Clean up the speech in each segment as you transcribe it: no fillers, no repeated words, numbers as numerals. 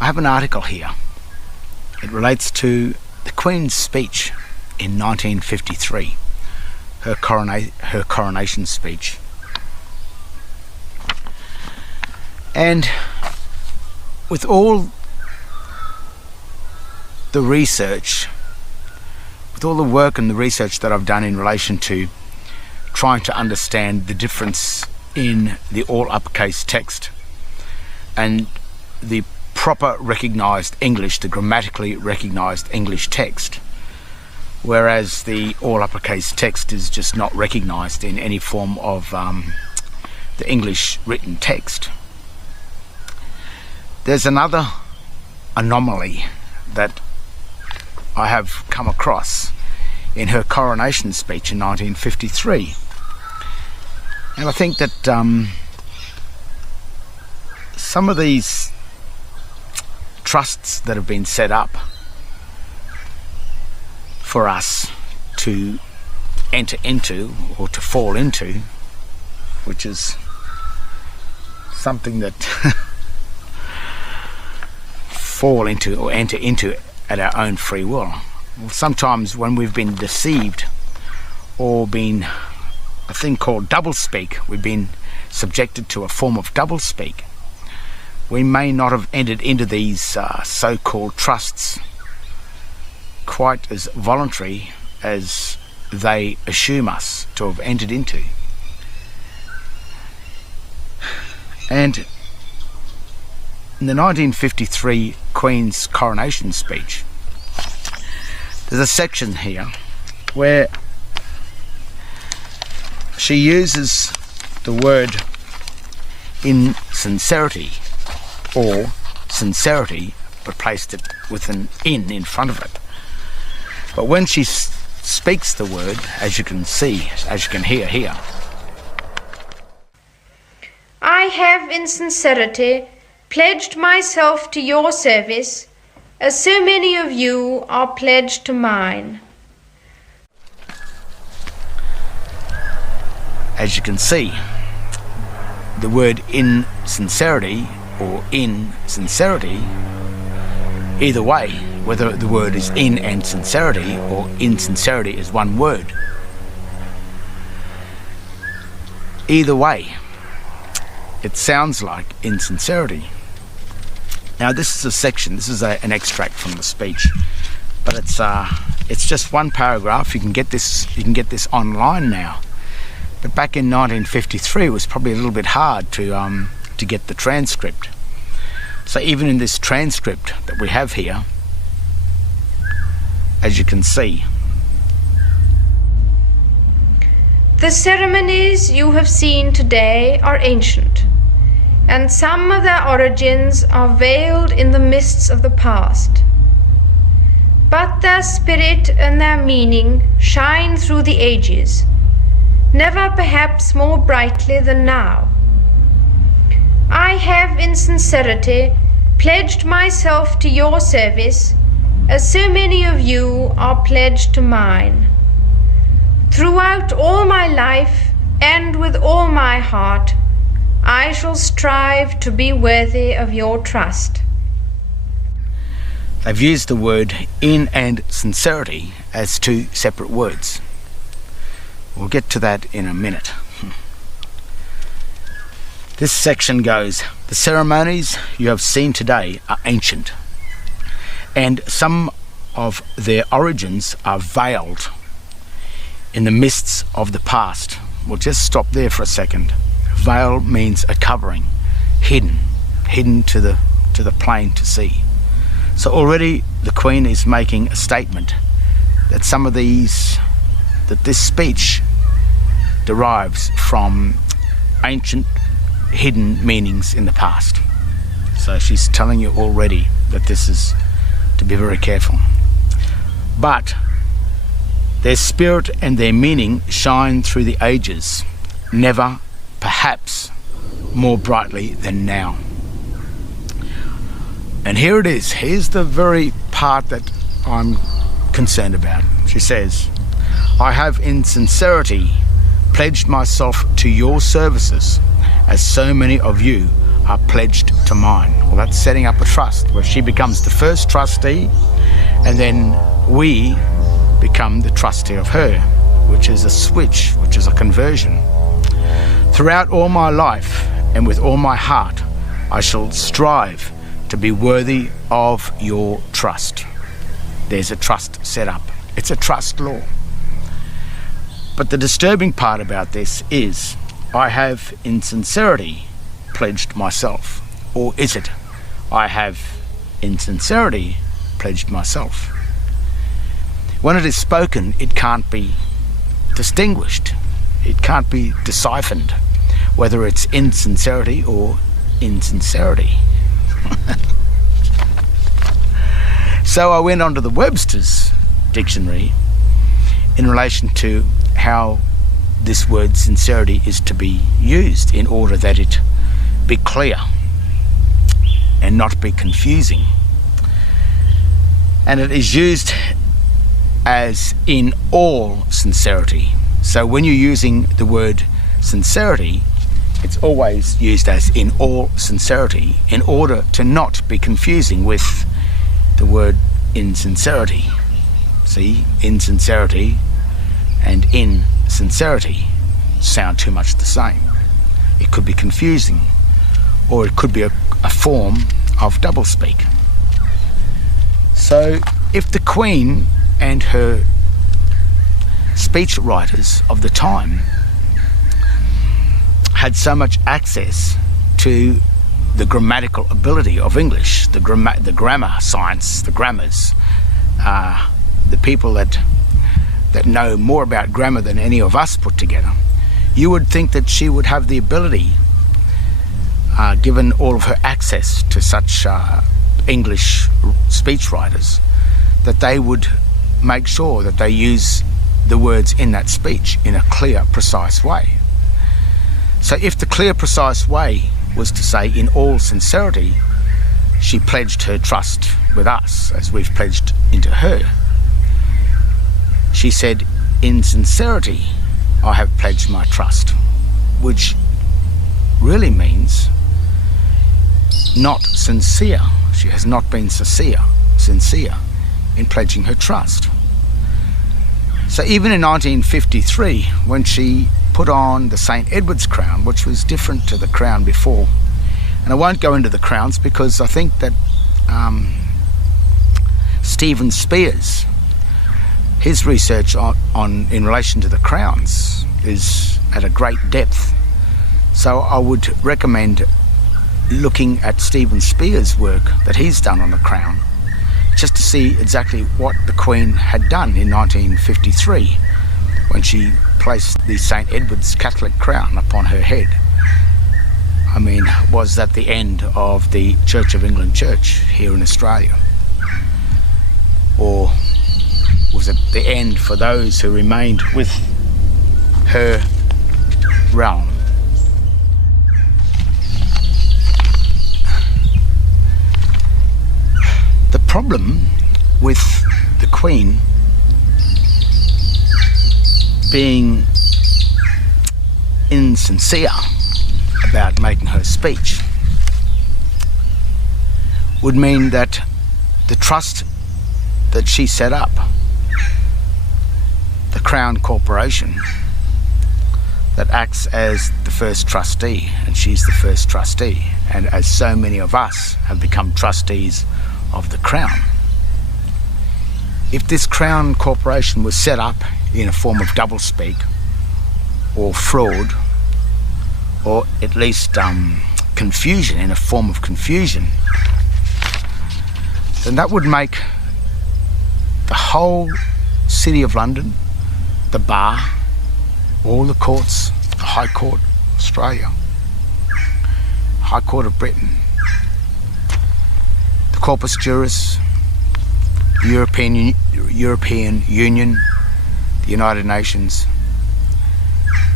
I have an article here. It relates to the Queen's speech in 1953, her coronation speech. And with all the research, with all the work and the research that I've done in relation to trying to understand the difference in the all uppercase text and the proper recognised English, the grammatically recognised English text, whereas the all uppercase text is just not recognised in any form of the English written text. There's another anomaly that I have come across in her coronation speech in 1953, and I think that some of these trusts that have been set up for us to enter into or to fall into, which is something that fall into or enter into at our own free will. Sometimes when we've been deceived or been a thing called doublespeak, we've been subjected to a form of doublespeak, we may not have entered into these so-called trusts quite as voluntary as they assume us to have entered into. And in the 1953 Queen's coronation speech, there's a section here where she uses the word insincerity, or sincerity, but placed it with an in front of it. But when she speaks the word, as you can see, as you can hear here, I have in sincerity pledged myself to your service, as so many of you are pledged to mine. As you can see, the word insincerity or insincerity, either way, whether the word is in and sincerity or insincerity is one word, either way, it sounds like insincerity. Now this is a section, this is an extract from the speech, but it's just one paragraph. You can get this online now. But back in 1953 it was probably a little bit hard to get the transcript. So even in this transcript that we have here, as you can see, the ceremonies you have seen today are ancient, and some of their origins are veiled in the mists of the past. But their spirit and their meaning shine through the ages, never perhaps more brightly than now. I have in sincerity pledged myself to your service, as so many of you are pledged to mine. Throughout all my life and with all my heart, I shall strive to be worthy of your trust. They've used the word in and sincerity as two separate words. We'll get to that in a minute. This section goes, the ceremonies you have seen today are ancient, and some of their origins are veiled in the mists of the past. We'll just stop there for a second. Veil means a covering, hidden to the plain to see. So already the Queen is making a statement that that this speech derives from ancient hidden meanings in the past. So she's telling you already that this is to be very careful. But their spirit and their meaning shine through the ages, never perhaps more brightly than now. And here it is. Here's the very part that I'm concerned about. She says, I have in sincerity pledged myself to your services, as so many of you are pledged to mine. Well, that's setting up a trust where she becomes the first trustee, and then we become the trustee of her, which is a switch, which is a conversion. Throughout all my life and with all my heart, I shall strive to be worthy of your trust. There's a trust set up. It's a trust law. But the disturbing part about this is I have in sincerity pledged myself. Or is it I have in sincerity pledged myself? When it is spoken, it can't be distinguished. It can't be deciphered whether it's insincerity or insincerity. So I went onto the Webster's dictionary in relation to how this word sincerity is to be used in order that it be clear and not be confusing. And it is used as in all sincerity. So when you're using the word sincerity, it's always used as in all sincerity in order to not be confusing with the word insincerity. See, insincerity and insincerity sound too much the same. It could be confusing, or it could be a form of doublespeak. So if the Queen and her speech writers of the time had so much access to the grammatical ability of English, the grammar science, the grammars, the people that know more about grammar than any of us put together, you would think that she would have the ability, given all of her access to such English speech writers, that they would make sure that they use the words in that speech in a clear, precise way. So if the clear, precise way was to say, in all sincerity, she pledged her trust with us, as we've pledged into her, she said, in sincerity, I have pledged my trust, which really means not sincere. She has not been sincere in pledging her trust. So even in 1953, when she put on the St. Edward's crown, which was different to the crown before, and I won't go into the crowns because I think that Stephen Spears, his research in relation to the crowns is at a great depth. So I would recommend looking at Stephen Spears' work that he's done on the crown, just to see exactly what the Queen had done in 1953 when she placed the St. Edward's Catholic crown upon her head. I mean, was that the end of the Church of England Church here in Australia? Or was it the end for those who remained with her realm? The problem with the Queen being insincere about making her speech would mean that the trust that she set up, the Crown Corporation, that acts as the first trustee, and she's the first trustee, and as so many of us have become trustees of the Crown. If this Crown Corporation was set up in a form of doublespeak or fraud, or at least confusion, in a form of confusion, then that would make the whole City of London, the Bar, all the courts, the High Court of Australia, High Court of Britain, the Corpus Juris, the European Union, the United Nations,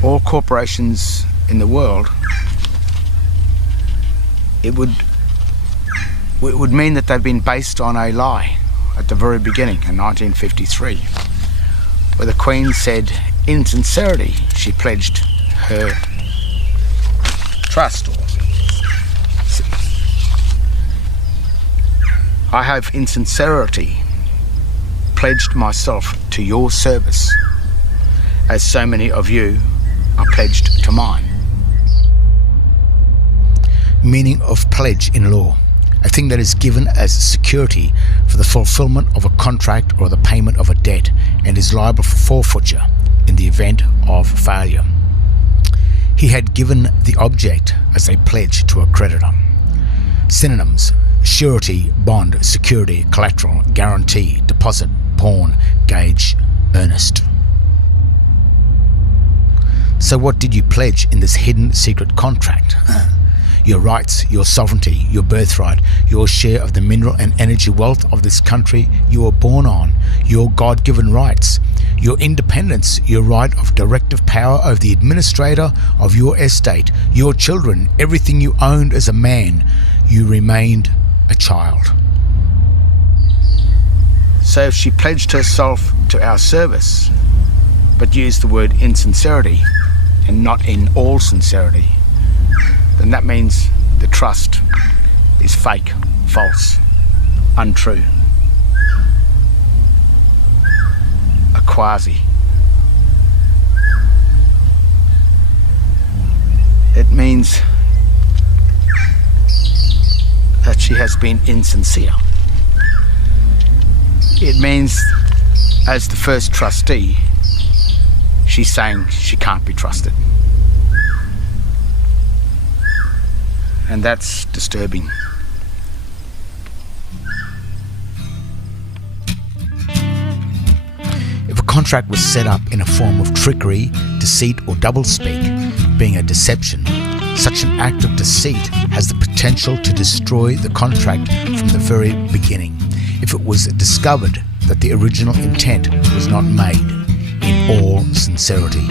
all corporations in the world, it would mean that they've been based on a lie at the very beginning in 1953, where the Queen said, in sincerity, she pledged her trust, or I have in sincerity pledged myself to your service, as so many of you are pledged to mine. Meaning of pledge in law: a thing that is given as security for the fulfillment of a contract or the payment of a debt, and is liable for forfeiture in the event of failure. He had given the object as a pledge to a creditor. Synonyms: surety, bond, security, collateral, guarantee, deposit, pawn, gage, earnest. So what did you pledge in this hidden secret contract? Your rights, your sovereignty, your birthright, your share of the mineral and energy wealth of this country you were born on, your God-given rights, your independence, your right of directive power over the administrator of your estate, your children, everything you owned as a man. You remained a child. So if she pledged herself to our service, but used the word in sincerity and not in all sincerity, then that means the trust is fake, false, untrue, a quasi. It means that she has been insincere. It means, as the first trustee, she's saying she can't be trusted. And that's disturbing. If a contract was set up in a form of trickery, deceit, or doublespeak, being a deception, such an act of deceit has the potential to destroy the contract from the very beginning, if it was discovered that the original intent was not made in all sincerity.